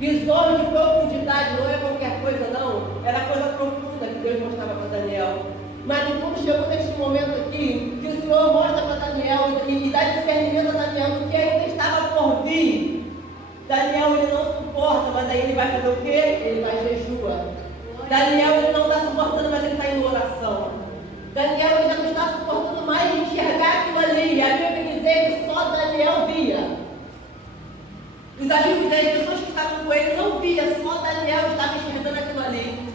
Visões de profundidade não é qualquer coisa, não. Era coisa profunda que Deus mostrava para Daniel. Mas quando chegou neste momento aqui, que o Senhor mostra para Daniel e dá discernimento a Daniel do que ainda estava por vir. Daniel ele não suporta, mas aí ele vai fazer o quê? Ele vai jejua. Daniel ele não está suportando, mas ele está em oração. Daniel ele já não está suportando mais de enxergar aquilo ali. A Bíblia vai dizer que só Daniel via. Os amigos das pessoas que estavam com ele não via, só Daniel estava enxergando aquilo ali.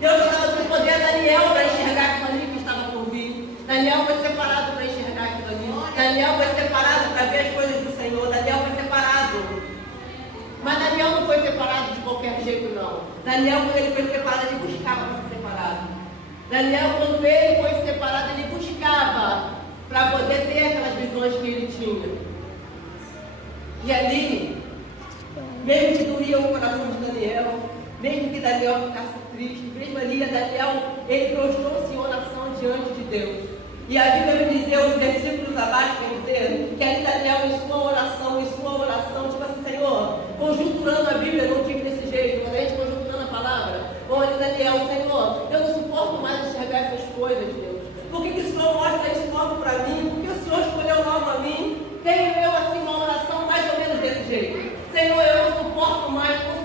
Deus estava dando poder a Daniel para enxergar aquilo ali que estava por vir. Daniel foi separado para enxergar aquilo ali. Daniel foi separado para ver as coisas do Senhor. Daniel foi separado. Mas Daniel não foi separado de qualquer jeito, não. Daniel, quando ele foi separado, ele buscava para ser separado. Daniel, quando ele foi separado, ele buscava para poder ter aquelas visões que ele tinha. E ali, mesmo que doía o coração de Daniel, mesmo que Daniel ficasse triste, mesmo ali, Daniel, ele prostrou-se em oração diante de Deus. E a Bíblia vai dizer, os versículos abaixo, quer dizer, que ali Daniel, em sua oração, tipo assim, Senhor, conjunturando a Bíblia, não digo desse jeito, mas a gente conjunturando a palavra, olha Daniel, Senhor, eu não suporto mais enxergar essas coisas, Deus. Por que o Senhor mostra isso logo para mim? Por que o Senhor escolheu logo a mim? Tenho eu assim uma oração mais ou menos desse jeito. Senhor, eu não suporto mais.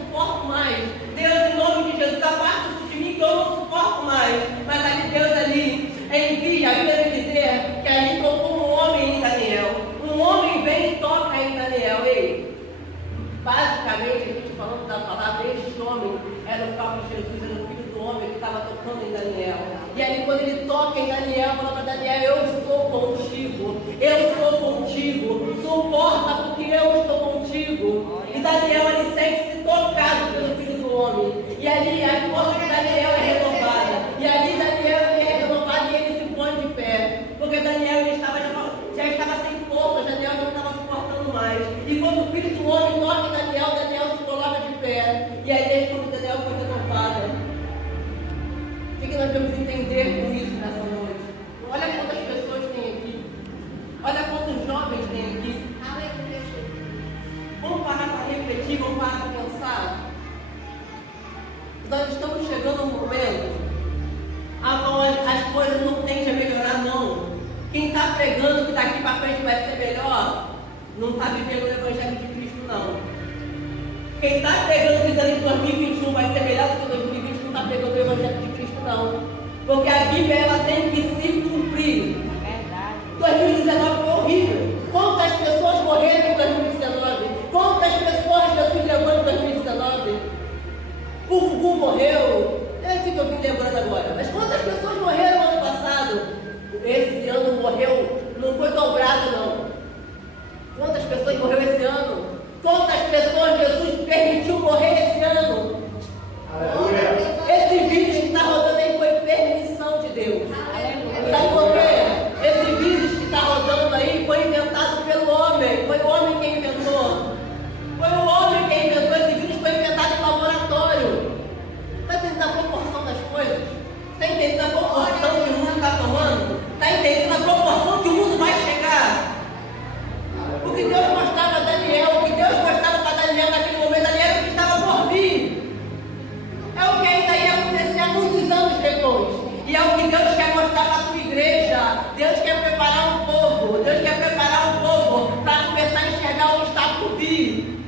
Deus, em nome de Jesus, aparta-se de mim que eu não suporto mais. Mas ali Deus ali envia, a Bíblia vai dizer que ali tocou um homem em Daniel. Um homem vem e toca em Daniel. Ei, basicamente, a gente falando da palavra, este homem era o próprio Jesus, era o filho do homem que estava tocando em Daniel. E ali quando ele toca em Daniel, fala para Daniel, eu sou contigo, suporta porque eu estou contigo. E Daniel ele sente-se tocado pelo filho do homem. E ali a força de Daniel é renovada. E ali Daniel ele é renovado e ele se põe de pé. Porque Daniel ele já estava sem força, Daniel não estava suportando mais. E quando o filho do homem toca em Daniel, Daniel se coloca de pé. E aí desde quando Daniel foi renovada. O que nós temos que entender com isso nessa noite? Olha quantas pessoas tem aqui. Olha quantos jovens tem aqui. Vamos parar para refletir, vamos parar para pensar. Nós estamos chegando a um momento onde as coisas não tendem a melhorar, não. Quem está pregando que daqui para frente vai ser melhor, não está vivendo o Evangelho de Cristo, não. Quem está pregando dizendo que 2021 vai ser melhor do que 2020, não está pregando o Evangelho de Cristo, não. Porque a Bíblia ela tem que se cumprir. É verdade. 2019 foi horrível. Quantas pessoas morreram em 2019? Quantas pessoas Jesus levou em 2019? O Gugu morreu. É assim que eu vim lembrando agora. Mas quantas pessoas morreram no ano passado? Esse ano morreu, não foi dobrado não. Quantas pessoas morreram esse ano? Quantas pessoas Jesus permitiu morrer esse ano? Aleluia. Esse vírus que está rodando aí foi permissão de Deus. Aleluia. Sabe por quê? Esse vírus que está rodando aí foi inventado pelo homem. Foi o homem que inventou. Foi o homem que inventou. Esse vírus foi inventado em laboratório. Está entendendo a proporção das coisas? Está entendendo a proporção que o mundo está tomando? Está entendendo a proporção que o mundo vai chegar? O que Deus mostrava a Daniel, o que Deus mostrava para Daniel naquele momento, Daniel o que estava por vir. É o que ainda ia acontecer há muitos anos depois. E é o que Deus quer mostrar para a tua igreja. Deus quer preparar um povo. Deus quer preparar um povo para começar a enxergar o que está por vir.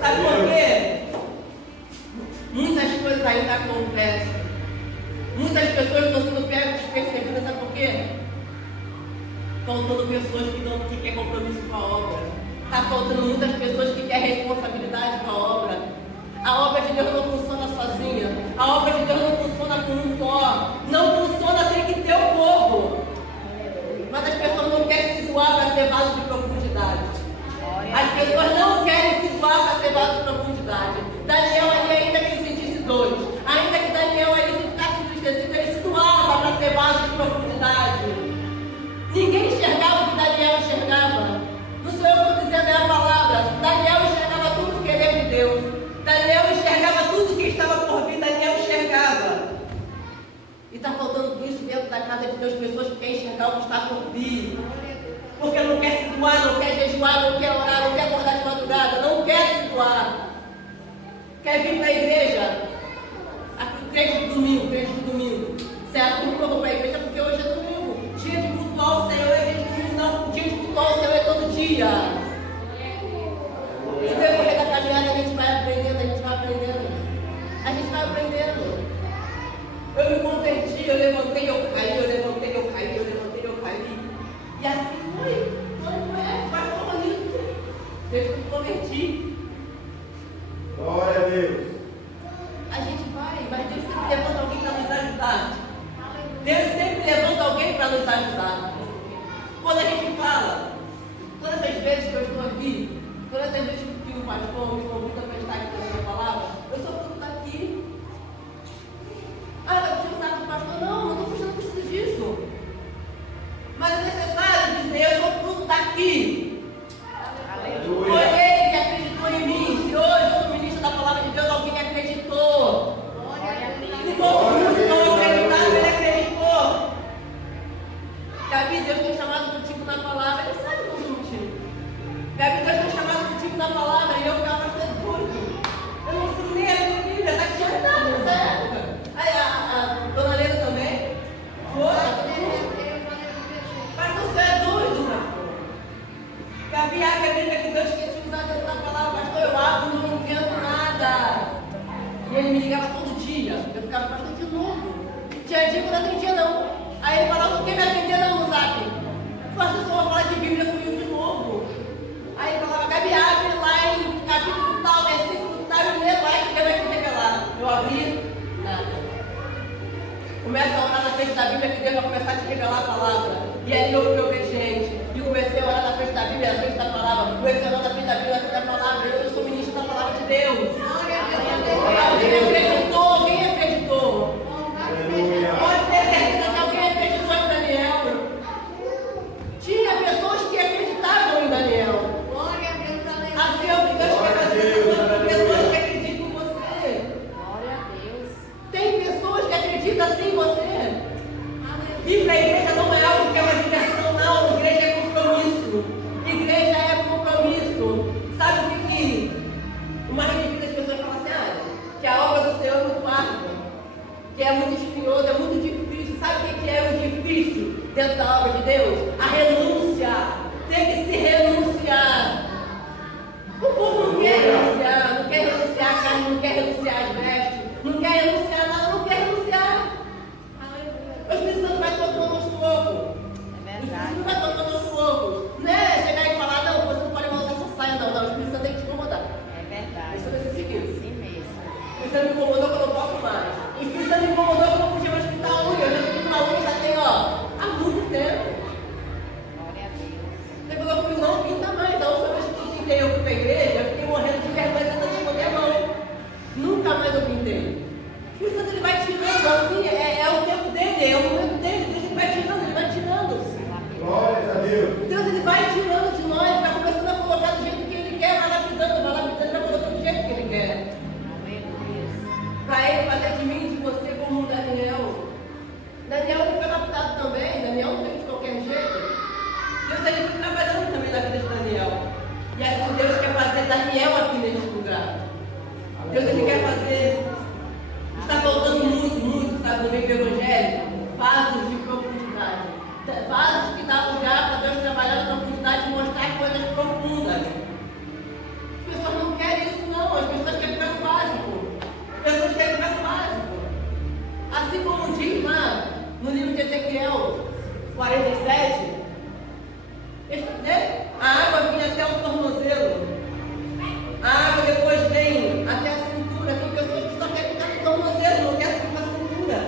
Sabe por quê? Muitas coisas ainda acontecem. Muitas pessoas estão sendo pegas despercebidas, sabe por quê? Faltando pessoas que querem compromisso com a obra. Está faltando muitas pessoas que querem responsabilidade com a obra. A obra de Deus não funciona sozinha. A obra de Deus não funciona com um só. Não funciona, tem que ter o povo. Mas as pessoas não querem se doar para ser vaso de profundidade. As pessoas não querem se doar para ser vaso de profundidade. Daniel ali ainda que se sentisse dois. Ainda que Daniel ali se ficasse entristecido, ele se doava para ser vaso de profundidade. Ninguém enxergava o que Daniel enxergava. Não sou eu que estou dizendo, é a palavra. Daniel enxergava tudo que ele é de Deus. Daniel enxergava tudo que estava por vir. Daniel enxergava. E está faltando isso dentro da casa de Deus. é vir para a igreja. O crente do domingo. Certo? Não vou para a igreja porque hoje é domingo. Dia de culto ao Senhor é dia de domingo, não. Dia de culto ao Senhor é todo dia. E depois da caminhada a gente vai aprendendo. Eu me converti, eu levantei, eu caí. E assim foi. Vai colorido. Desde que eu me converti. Glória a Deus. A gente vai, mas Deus sempre levanta alguém para nos ajudar. Deus sempre levanta alguém para nos ajudar. Quando a gente fala, todas as vezes que eu estou aqui, todas as vezes que o pastor me convida para estar aqui na minha palavra, eu sou fruto daqui. Vai puxar o saco do pastor? Não estou puxando, não preciso disso. Mas é necessário dizer, eu sou fruto daqui. Foi ele que acreditou em mim. Se hoje eu sou ministro da palavra de Deus, alguém acreditou. E todo mundo não acreditava, ele acreditou. Gabi, Deus tem chamado contigo na palavra. Ele sabe que eu sou contigo. Gabi, Deus tem chamado contigo na palavra. E eu ficava bastante doido. Eu não consigo nem ler a Bíblia, está aqui nada nessa época. Aí a dona Lena também. Mas você é doido, pastor. Gabi, abre a Bíblia que Deus quer te usar dentro da palavra. Pastor, eu abro, não entendo nada. E ele me ligava todo dia. Eu ficava bastante novo. Tinha dia que eu não atendia, não. Aí ele falava, quem me atendia não no zap? Pastor, você vai falar de Bíblia comigo de novo. Aí ele falava, Gabi, abre lá em capítulo tal, versículo tal, e lê lá que Deus vai te revelar. Eu abri, nada. Começa a orar na frente da Bíblia que Deus vai começar a te revelar a palavra. E aí eu fui obediente. E comecei a orar na frente da Bíblia, na frente da palavra. Comecei a orar na frente da Bíblia, na frente da palavra. Eu sou ministro da palavra de Deus. Alguém acreditou? Quem acreditou? Pode ter certeza que alguém acreditou em Daniel. Tinha pessoas que acreditavam em Daniel. Assim é o que Deus quer fazer. Pessoas que acreditam em você. Tem pessoas que acreditam assim em você. Vir para a igreja não é algo que é uma diversão, não. Igreja é compromisso. Igreja é compromisso. Sabe o que uma revista das pessoas fala assim, que a obra do Senhor é muito árdua, que é muito espinhoso, é muito difícil. Sabe o que é o difícil dentro da obra de Deus? A renúncia. Tem que se renunciar. O povo não quer renunciar, não quer renunciar a carne, não quer renunciar as vestes, não quer renunciar nada, não quer renunciar. O Espírito Santo vai tocando aos poucos. O Espírito Santo vai tocando aos poucos. Não é chegar e falar, não, você não pode mais usar essa saia, não. O Espírito Santo tem que te incomodar. É verdade. Isso é desse seguinte. Sim mesmo. O Espírito Santo me incomodou que eu não posso mais. O Espírito Santo me incomodou que eu não podia mais pintar a unha. Eu já pinto uma unha já tem, há muito tempo. Glória a Deus. Você falou comigo, não pinta mais. A última vez que eu pintei, eu fui para a igreja, eu fiquei morrendo de vergonha tentando esconder a mão. Nunca mais eu pintei. O Espírito Santo ele vai tirando, assim, é o tempo dele, é o momento dele. Deus ele vai tirando, ele vai tirando. Glória a Deus. Deus ele vai tirando de nós, vai começando a colocar do jeito que ele quer, vai lapidando, ele vai colocando do jeito que ele quer. Para ele fazer de mim e de você como um Daniel. Daniel ele foi lapidado também, Daniel não veio de qualquer jeito. Deus ele foi trabalhando também na vida de Daniel. E assim Deus quer fazer Daniel aqui nesse lugar. Deus ele quer fazer. Está faltando muito, sabe, no meio do evangelho, vasos de profundidade. Vasos que dá lugar para Deus trabalhar na profundidade e mostrar coisas profundas. As pessoas não querem isso não, as pessoas querem ficar no básico. As pessoas querem ficar no básico. Assim como diz lá no livro de Ezequiel 47, a água vinha até o tornozelo. A água depois vem até a cintura. Tem pessoas que só querem ficar no tornozelo, não querem subir na cintura.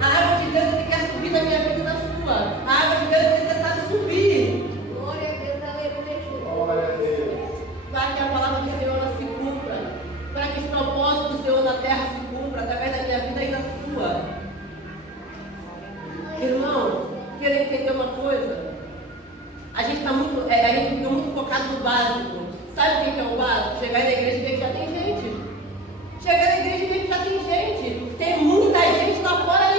A água de Deus ele quer subir na minha vida e na sua. A água de Deus é necessário subir. Glória a Deus, aleluia. Glória a Deus. Para que a palavra do Senhor ela se cumpra. Para que os propósitos do Senhor na terra se cumpra através da minha vida e da sua. Irmão, querer entender uma coisa? A gente fica muito focado no básico. Sabe o que é o básico? Chegar na igreja e ver que já tem gente. Chegar na igreja e ver que já tem gente. Tem muita gente lá fora